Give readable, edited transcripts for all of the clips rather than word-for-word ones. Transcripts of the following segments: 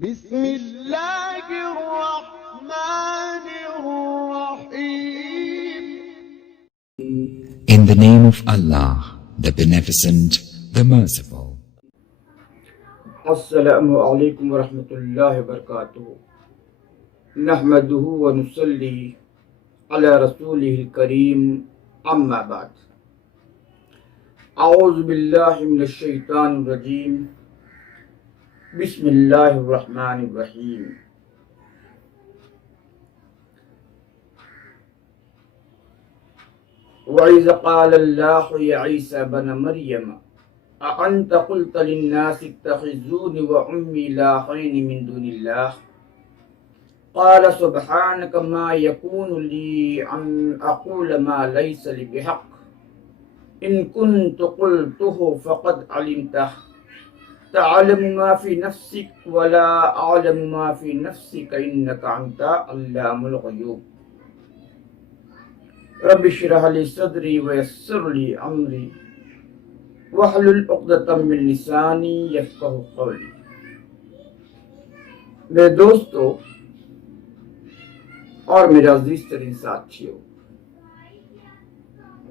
بسم اللہ الرحمن الرحیم. In the name of Allah, the Beneficent, the Merciful. السلام علیکم ورحمۃ اللہ وبرکاتہ. نحمدہ ونصلی علی رسولہ الکریم، اما بعد. اعوذ باللہ من الشیطان الرجیم، بسم اللہ الرحمن الرحیم. وَإِذْ قَالَ اللَّهُ يَا عِيسَى ابْنَ مَرْيَمَ أَأَنْتَ قُلْتَ لِلنَّاسِ اتَّخِذُونِي وَأُمِّيَ إِلَٰهَيْنِ مِن دُونِ اللَّهِ قَالَ سُبْحَانَكَ مَا يَكُونُ لِي أَنْ أَقُولَ مَا لَيْسَ لِي بِحَقٍّ إِنْ كُنْتُ قُلْتُهُ فَقَدْ عَلِمْتَهُ تَعْلَمُ مَا فِي نَفْسِكَ وَلَا أَعْلَمُ مَا فِي نَفْسِكَ إِنَّكَ أَنْتَ عَلَّامُ الْغُيُوبِ. رب اشرح لي صدري ويسر لي امري واحلل عقدة من لساني يفقهوا قولي. میرے دوستو اور میرے عزیز ترین ساتھیو،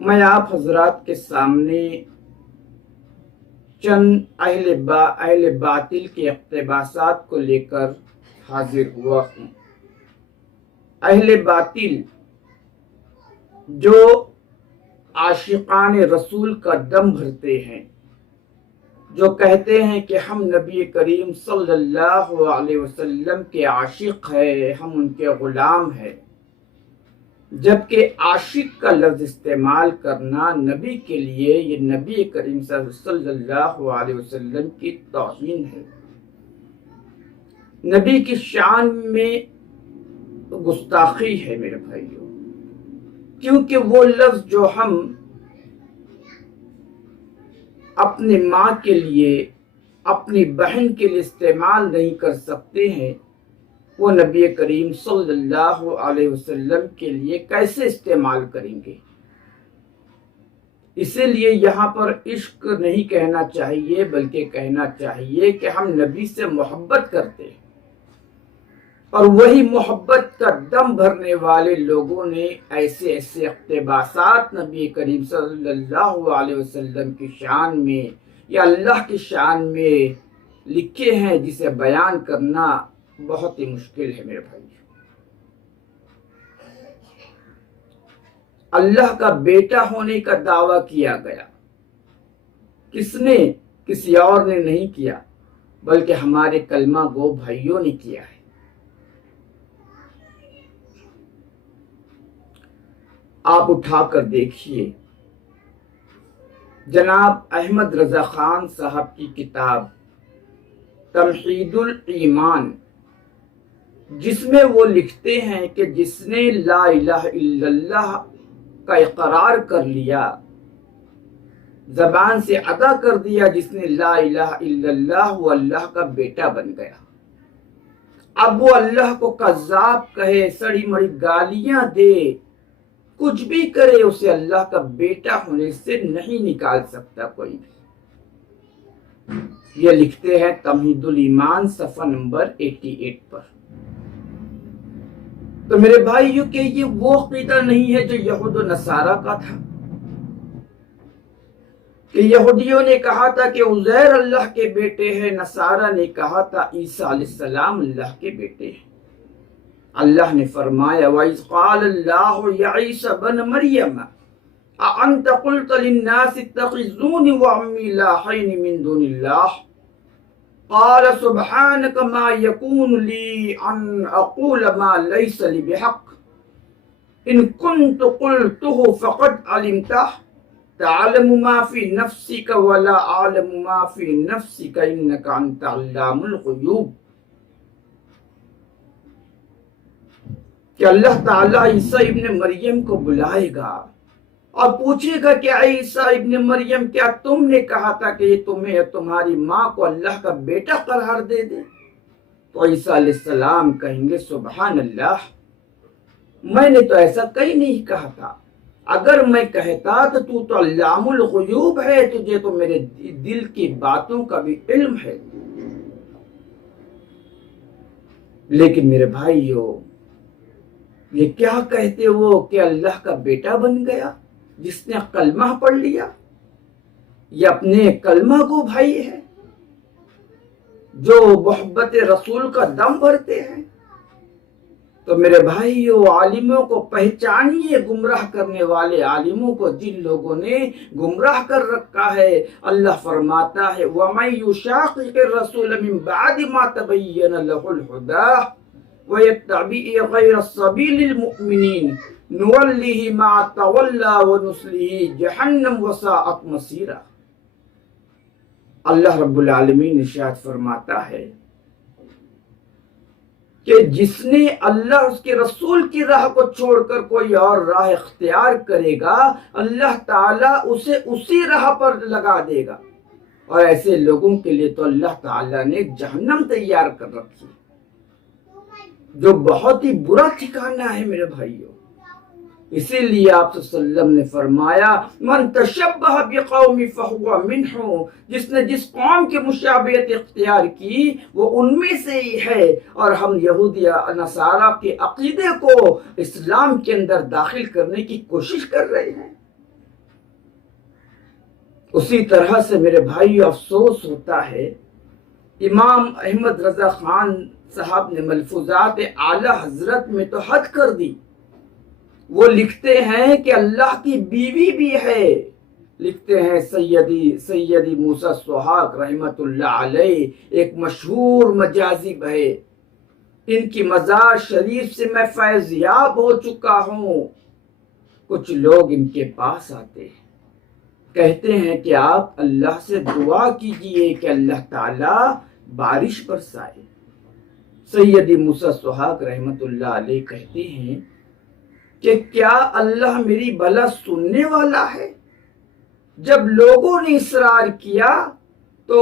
میں آپ حضرات کے سامنے چند اہل باطل کے اقتباسات کو لے کر حاضر ہوا ہوں. اہل باطل جو عاشقان رسول کا دم بھرتے ہیں، جو کہتے ہیں کہ ہم نبی کریم صلی اللہ علیہ وسلم کے عاشق ہیں، ہم ان کے غلام ہیں، جبکہ عاشق کا لفظ استعمال کرنا نبی کے لیے یہ نبی کریم صلی اللہ علیہ وسلم کی توہین ہے، نبی کی شان میں گستاخی ہے میرے بھائیو. کیونکہ وہ لفظ جو ہم اپنی ماں کے لیے، اپنی بہن کے لیے استعمال نہیں کر سکتے ہیں، وہ نبی کریم صلی اللہ علیہ وسلم کے لیے کیسے استعمال کریں گے؟ اسی لیے یہاں پر عشق نہیں کہنا چاہیے، بلکہ کہنا چاہیے کہ ہم نبی سے محبت کرتے ہیں. اور وہی محبت کا دم بھرنے والے لوگوں نے ایسے اقتباسات نبی کریم صلی اللہ علیہ وسلم کی شان میں یا اللہ کی شان میں لکھے ہیں، جسے بیان کرنا بہت ہی مشکل ہے میرے بھائی. اللہ کا بیٹا ہونے کا دعویٰ کیا گیا. کس نے؟ کسی اور نے نہیں کیا، بلکہ ہمارے کلمہ گو بھائیوں نے کیا ہے. آپ اٹھا کر دیکھیے جناب احمد رضا خان صاحب کی کتاب تمہید الایمان، جس میں وہ لکھتے ہیں کہ جس نے لا الہ الا اللہ کا اقرار کر لیا، زبان سے ادا کر دیا، جس نے لا الہ الا اللہ، وہ اللہ کا بیٹا بن گیا. اب وہ اللہ کو کذاب کہے، سڑی مڑی گالیاں دے، کچھ بھی کرے، اسے اللہ کا بیٹا ہونے سے نہیں نکال سکتا کوئی بھی. یہ لکھتے ہیں تمہید الایمان صفحہ نمبر 88 پر. تو میرے بھائیو کہ یہ وہ عقیدہ نہیں ہے جو یہود و نصارہ کا تھا، کہ یہودیوں نے کہا تھا کہ عزیر اللہ کے بیٹے ہیں، نصارہ نے کہا تھا عیسیٰ علیہ السلام اللہ کے بیٹے ہیں. اللہ نے فرمایا وَإِذْ قَالَ اللَّهُ يَا عِيسَى ابْنَ مَرْيَمَ أَأَنْتَ قُلْتَ لِلنَّاسِ اتَّخِذُونِي وَأُمِّيَ إِلَٰهَيْنِ مِن دُونِ اللَّهِ قَالَ سُبْحَانَكَ مَا يَكُونُ لِي أَنْ أَقُولَ مَا لَيْسَ لِي بِحَقٍّ إِنْ كُنْتُ قُلْتُهُ فَقَدْ عَلِمْتَهُ تَعْلَمُ مَا فِي نَفْسِكَ وَلَا أَعْلَمُ مَا فِي نَفْسِكَ إِنَّكَ أَنْتَ عَلَّامُ الْغُيُوبِ. کہ اللہ تعالیٰ عیسیٰ ابن مریم کو بلائے گا اور پوچھے گا کہ اے عیسیٰ ابن مریم، کیا تم نے کہا تھا کہ یہ تمہیں اور تمہاری ماں کو اللہ کا بیٹا قرار دے دے؟ تو عیسیٰ علیہ السلام کہیں گے سبحان اللہ، میں نے تو ایسا کہیں نہیں کہا تھا. اگر میں کہتا تو علام الغیوب ہے، تجھے تو میرے دل کی باتوں کا بھی علم ہے. لیکن میرے بھائیو، یہ کیا کہتے ہو کہ اللہ کا بیٹا بن گیا جس نے کلمہ پڑھ لیا؟ یہ اپنے کلمہ کو بھائی ہے جو محبت رسول کا دم بھرتے ہیں۔ تو میرے بھائیو، عالموں کو پہچانیے، گمراہ کرنے والے عالموں کو جن لوگوں نے گمراہ کر رکھا ہے۔ اللہ فرماتا ہے وَمَن يُشَاقِقِ الرَّسُولَ مِن بَعْدِ مَا تَبَيَّنَ لَهُ الْهُدَىٰ وَيَتَّبِعْ غَيْرَ سَبِيلِ الْمُؤْمِنِينَ نُوَلِّهِ مَا تَوَلَّىٰ وَنُصْلِهِ جَهَنَّمَ وَسَاءَتْ مَصِيرًا۔ اللہ رب العالمین ارشاد فرماتا ہے کہ جس نے اللہ اس کے رسول کی راہ کو چھوڑ کر کوئی اور راہ اختیار کرے گا، اللہ تعالیٰ اسے اسی راہ پر لگا دے گا، اور ایسے لوگوں کے لیے تو اللہ تعالیٰ نے جہنم تیار کر رکھی، جو بہت ہی برا ٹھکانہ ہے میرے بھائیوں۔ اسی لیے آپ صلی اللہ علیہ وسلم نے فرمایا من تشبہ بقوم فہو منہم، جس نے جس قوم کی مشابہت اختیار کی وہ ان میں سے ہی ہے، اور ہم یہودی نصارہ کے عقیدے کو اسلام کے اندر داخل کرنے کی کوشش کر رہے ہیں۔ اسی طرح سے میرے بھائی افسوس ہوتا ہے، امام احمد رضا خان صاحب نے ملفوظات اعلی حضرت میں تو حد کر دی۔ وہ لکھتے ہیں کہ اللہ کی بیوی بھی ہے، لکھتے ہیں سیدی موسیٰ سہاگ رحمت اللہ علیہ ایک مشہور مجازب ہے، ان کی مزار شریف سے میں فیض یاب ہو چکا ہوں۔ کچھ لوگ ان کے پاس آتے ہیں، کہتے ہیں کہ آپ اللہ سے دعا کیجئے کہ اللہ تعالیٰ بارش برسائے۔ سیدی موسیٰ سہاگ رحمت اللہ علیہ کہتے ہیں کہ کیا اللہ میری بھلا سننے والا ہے؟ جب لوگوں نے اصرار کیا تو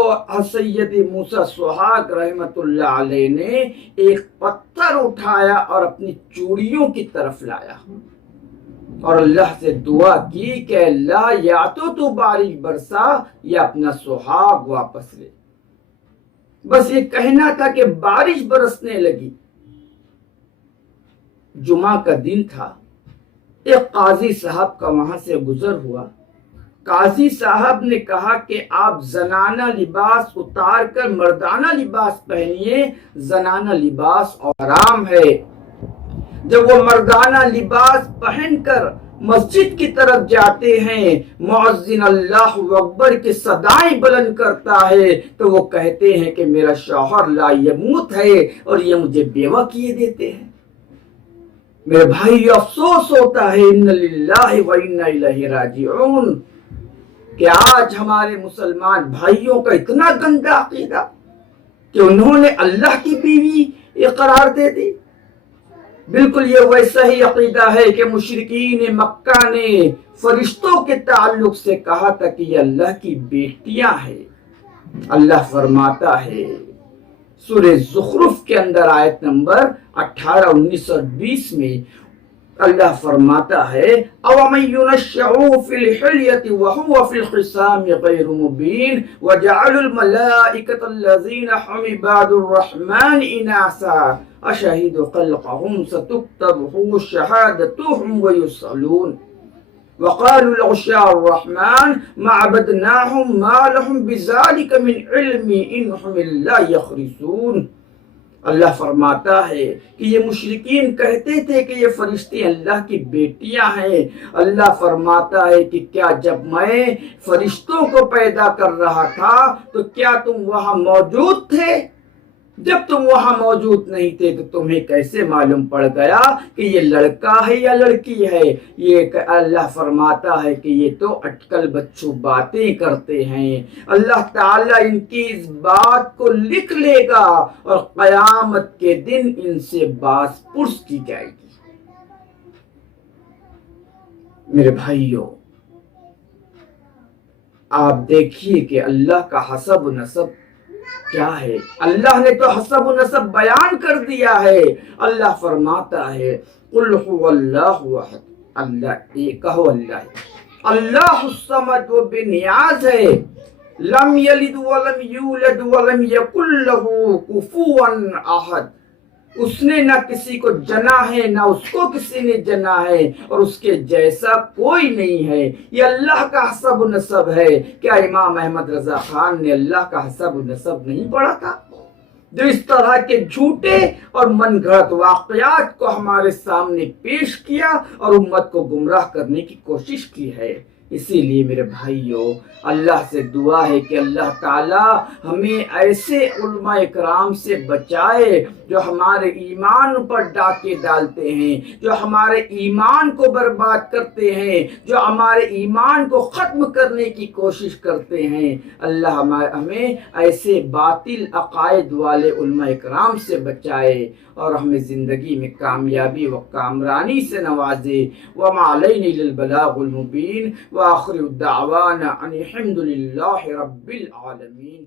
سیدی موسیٰ سہاگ رحمت اللہ علیہ نے ایک پتھر اٹھایا اور اپنی چوڑیوں کی طرف لایا اور اللہ سے دعا کی کہ اللہ یا تو بارش برسا یا اپنا سہاگ واپس لے۔ بس یہ کہنا تھا کہ بارش برسنے لگی۔ جمعہ کا دن تھا، ایک قاضی صاحب کا وہاں سے گزر ہوا۔ قاضی صاحب نے کہا کہ آپ زنانہ لباس اتار کر مردانہ لباس پہنیے، زنانہ لباس حرام ہے۔ جب وہ مردانہ لباس پہن کر مسجد کی طرف جاتے ہیں، مؤذن اللہ اکبر کی صدائیں بلند کرتا ہے تو وہ کہتے ہیں کہ میرا شوہر لا یموت ہے اور یہ مجھے بیوہ کیے دیتے ہیں۔ میرے بھائی افسوس ہوتا ہے، ان للہ و انا الیہ راجعون، کہ آج ہمارے مسلمان بھائیوں کا اتنا گندا عقیدہ کہ انہوں نے اللہ کی بیوی قرار دے دی۔ بالکل یہ ویسا ہی عقیدہ ہے کہ مشرکین مکہ نے فرشتوں کے تعلق سے کہا تھا کہ یہ اللہ کی بیٹیاں ہیں۔ اللہ فرماتا ہے سورہ زخرف کے اندر آیت نمبر 18، 19 اور 20 میں اللہ فرماتا ہے أَوَمَن يُنَشَّأُ فِي الْحِلْيَةِ وَهُوَ فِي الْخِصَامِ غَيْرُ مُبِينٍ وَجَعَلُوا الْمَلَائِكَةَ الَّذِينَ هُمْ عِبَادُ الرَّحْمَنِ إِنَاثًا أَشَهِدُوا خَلْقَهُمْ سَتُكْتَبُ شَهَادَتُهُمْ وَيُسْأَلُونَ وقالوا لو شاء الرحمن ما عبدناهم ما لهم بذلك من علم إنهم إلا يخرصون۔ اللہ فرماتا ہے کہ یہ مشرکین کہتے تھے کہ یہ فرشتے اللہ کی بیٹیاں ہیں۔ اللہ فرماتا ہے کہ کیا جب میں فرشتوں کو پیدا کر رہا تھا تو کیا تم وہاں موجود تھے؟ جب تم وہاں موجود نہیں تھے تو تمہیں کیسے معلوم پڑ گیا کہ یہ لڑکا ہے یا لڑکی ہے؟ یہ اللہ فرماتا ہے کہ یہ تو اٹکل بچوں باتیں کرتے ہیں۔ اللہ تعالیٰ ان کی اس بات کو لکھ لے گا اور قیامت کے دن ان سے باز پرس کی جائے گی۔ میرے بھائیوں، آپ دیکھیے کہ اللہ کا حسب و نسب کیا ہے۔ اللہ نے تو حسب و نسب بیان کر دیا ہے۔ اللہ فرماتا ہے قل هو اللہ احد، اللہ ایک ہو، اللہ الصمد، وہ بے نیاز ہے، لم یلد ولم یولد ولم یکن له کفوا احد۔ اس نے نہ کسی کو جنا ہے نہ اس کو کسی نے جنا ہے اور اس کے جیسا کوئی نہیں ہے. یہ اللہ کا حسب و نسب ہے. کیا امام احمد رضا خان نے اللہ کا حسب و نسب نہیں پڑھا تھا جو اس طرح کے جھوٹے اور من گھڑت واقعات کو ہمارے سامنے پیش کیا اور امت کو گمراہ کرنے کی کوشش کی ہے؟ اسی لیے میرے بھائیوں اللہ سے دعا ہے کہ اللہ تعالی ہمیں ایسے علماء اکرام سے بچائے جو ہمارے ایمان پر ڈاکے ڈالتے ہیں، جو ہمارے ایمان کو برباد کرتے ہیں، جو ہمارے ایمان کو ختم کرنے کی کوشش کرتے ہیں. اللہ ہمیں ایسے باطل عقائد والے علماء اکرام سے بچائے اور ہمیں زندگی میں کامیابی و کامرانی سے نوازے. وما علینا الا البلاغ المبین وآخر الدعوانا ان الحمد للہ رب العالمین.